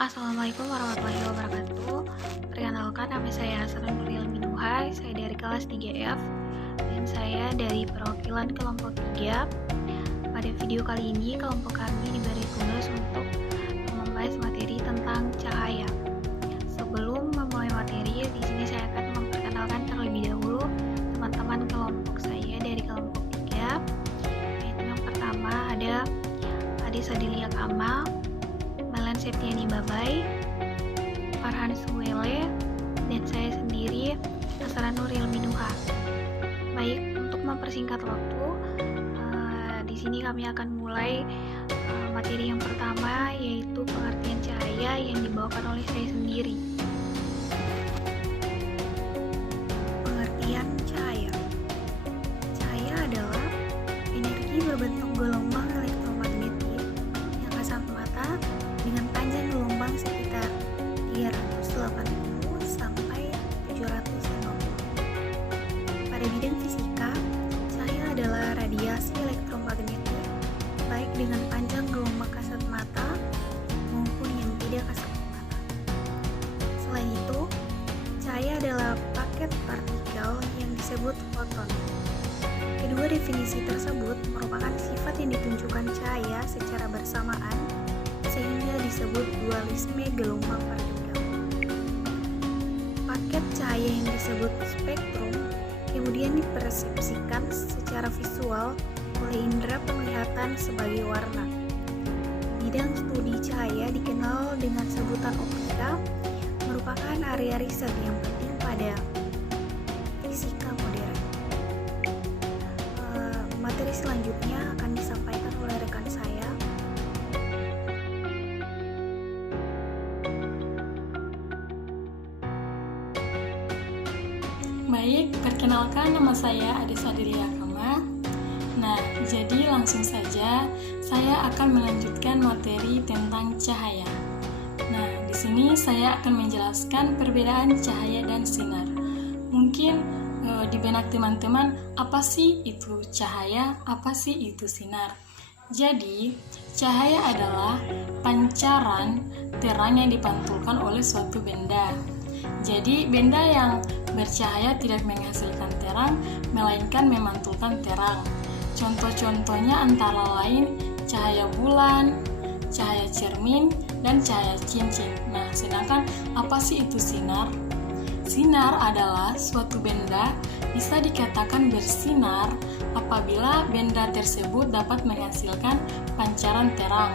Assalamualaikum warahmatullahi wabarakatuh. Perkenalkan, nama saya Hasana Nuril Minuhai. Saya dari kelas 3F dan saya dari perwakilan kelompok 3. Pada video kali ini, kelompok kami diberi tugas untuk membahas materi tentang cahaya. Sebelum memulai materi, di sini saya akan memperkenalkan terlebih dahulu teman-teman kelompok saya dari kelompok 3. Yaitu yang pertama ada Adi Sadilia Kamal, Malen Septiani Babai, Farhan Suwele, dan saya sendiri, Hasana Nuril Minuha. Baik, untuk mempersingkat waktu, di sini kami akan mulai materi yang pertama, yaitu pengertian cahaya yang dibawakan oleh saya sendiri. Pengertian cahaya. Cahaya adalah energi berbentuk gelombang elektromagnetik yang kasat mata dengan panjang gelombang sekitar 380 sampai 750. Pada bidang fisika, cahaya adalah radiasi elektromagnetik baik dengan panjang gelombang kasat mata maupun yang tidak kasat mata. Selain itu, cahaya adalah paket partikel yang disebut foton. Kedua definisi tersebut merupakan sifat yang ditunjukkan cahaya secara bersamaan sehingga disebut dualisme gelombang partikel. Paket cahaya yang disebut spektrum kemudian dipersepsikan secara visual oleh indera penglihatan sebagai warna. Bidang studi cahaya dikenal dengan sebutan optika, merupakan area riset yang penting pada fisika modern. Materi selanjutnya akan disampaikan oleh rekan saya. Baik, perkenalkan nama saya Adi Sadilia Kamal. Nah, jadi langsung saja saya akan melanjutkan materi tentang cahaya. Nah, di sini saya akan menjelaskan perbedaan cahaya dan sinar. Mungkin di benak teman-teman, apa sih itu cahaya, apa sih itu sinar? Jadi, cahaya adalah pancaran terang yang dipantulkan oleh suatu benda. Jadi, benda yang bercahaya tidak menghasilkan terang, melainkan memantulkan terang. Contoh-contohnya antara lain cahaya bulan, cahaya cermin, dan cahaya cincin. Nah, sedangkan apa sih itu sinar? Sinar adalah suatu benda bisa dikatakan bersinar apabila benda tersebut dapat menghasilkan pancaran terang.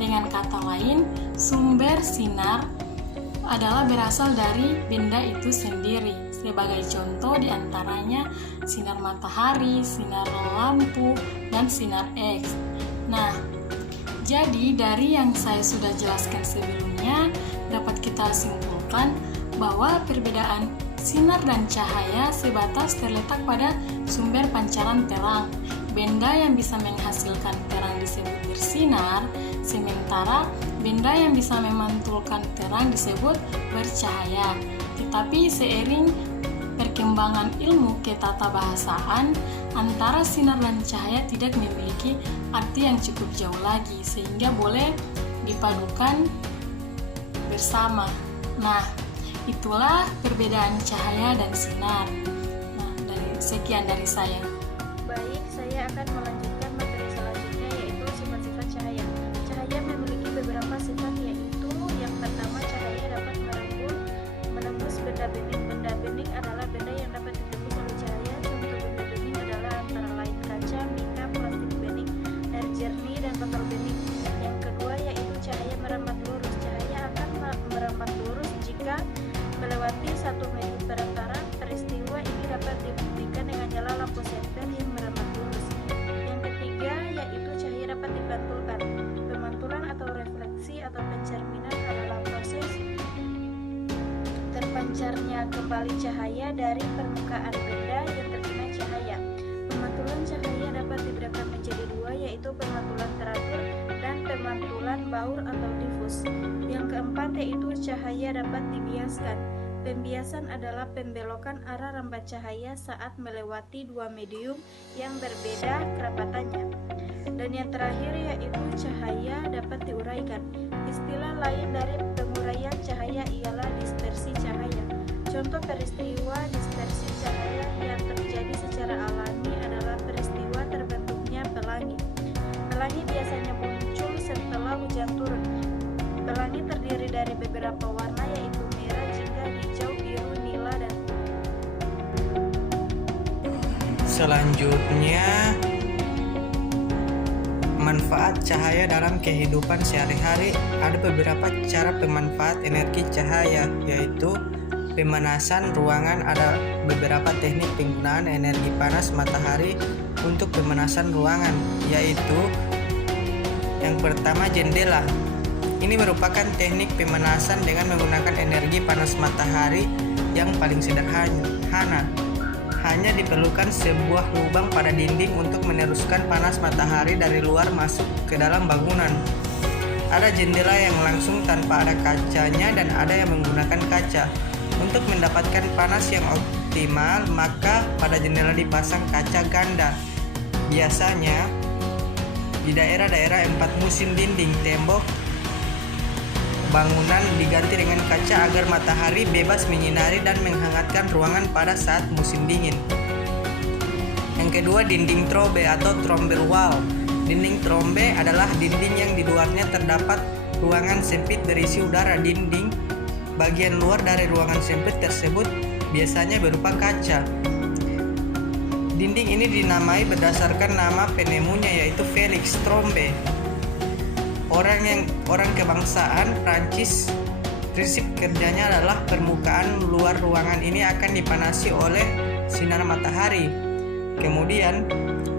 Dengan kata lain, sumber sinar adalah berasal dari benda itu sendiri. Sebagai contoh diantaranya sinar matahari, sinar lampu, dan sinar X. Nah, jadi dari yang saya sudah jelaskan sebelumnya, dapat kita simpulkan bahwa perbedaan sinar dan cahaya sebatas terletak pada sumber pancaran terang. Benda yang bisa menghasilkan terang disebut bersinar, sementara benda yang bisa memantulkan terang disebut bercahaya. Tetapi seiring perkembangan ilmu ketatabahasaan, antara sinar dan cahaya tidak memiliki arti yang cukup jauh lagi, sehingga boleh dipadukan bersama. Nah, itulah perbedaan cahaya dan sinar. Nah, sekian dari saya. Baik, saya akan melanjutkan materi selanjutnya, yaitu sifat-sifat cahaya. Cahaya memiliki beberapa sifat, yaitu yang pertama, cahaya dapat menembus benda bening. Benda bening adalah benda yang dapat ditembus oleh cahaya. Contoh benda bening adalah antara lain kaca, mika, plastik bening, air jernih, dan botol bening. Yang kedua yaitu cahaya merambat lurus. Cahaya akan merambat lurus jika melewati satu medium perantara. Peristiwa ini dapat dibuktikan dengan nyala lampu senter yang merambat lurus. Yang ketiga yaitu cahaya dapat dipantulkan. Pemantulan atau refleksi atau pencerminan adalah proses terpancarnya kembali cahaya dari permukaan benda yang terkena cahaya. Pemantulan cahaya dapat dibedakan menjadi dua, yaitu pemantulan teratur dan pemantulan baur atau difus. Yang keempat yaitu cahaya dapat dibiaskan. Pembiasan adalah pembelokan arah rambat cahaya saat melewati dua medium yang berbeda kerapatannya. Dan yang terakhir yaitu cahaya dapat diuraikan. Istilah lain dari cahaya ialah dispersi cahaya. Contoh peristiwa dispersi cahaya yang terjadi secara alami adalah peristiwa terbentuknya pelangi. Pelangi biasanya muncul setelah hujan turun. Pelangi terdiri dari beberapa warna yaitu merah, jingga, hijau, biru, nila, dan selanjutnya manfaat cahaya dalam kehidupan sehari-hari. Ada beberapa cara pemanfaat energi cahaya, yaitu pemanasan ruangan. Ada beberapa teknik penggunaan energi panas matahari untuk pemanasan ruangan, yaitu yang pertama jendela. Ini merupakan teknik pemanasan dengan menggunakan energi panas matahari yang paling sederhana. Hanya diperlukan sebuah lubang pada dinding untuk meneruskan panas matahari dari luar masuk ke dalam bangunan. Ada jendela yang langsung tanpa ada kacanya dan ada yang menggunakan kaca. Untuk mendapatkan panas yang optimal, maka pada jendela dipasang kaca ganda. Biasanya di daerah-daerah 4 musim dinding tembok bangunan diganti dengan kaca agar matahari bebas menyinari dan menghangatkan ruangan pada saat musim dingin. Yang kedua, dinding trombe atau trombel wall. Dinding trombe adalah dinding yang di luarnya terdapat ruangan sempit berisi udara. Dinding bagian luar dari ruangan sempit tersebut biasanya berupa kaca. Dinding ini dinamai berdasarkan nama penemunya, yaitu Felix Trombe. Orang kebangsaan Prancis. Prinsip kerjanya adalah permukaan luar ruangan ini akan dipanasi oleh sinar matahari. Kemudian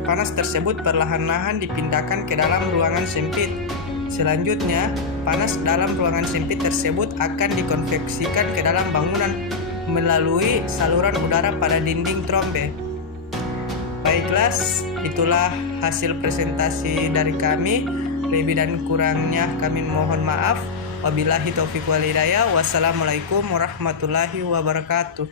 panas tersebut perlahan-lahan dipindahkan ke dalam ruangan sempit. Selanjutnya, panas dalam ruangan sempit tersebut akan dikonveksikan ke dalam bangunan melalui saluran udara pada dinding trombe. Baiklah, itulah hasil presentasi dari kami. Lebih dan kurangnya kami mohon maaf. Wabillahi taufiq wal hidayah. Wassalamualaikum warahmatullahi wabarakatuh.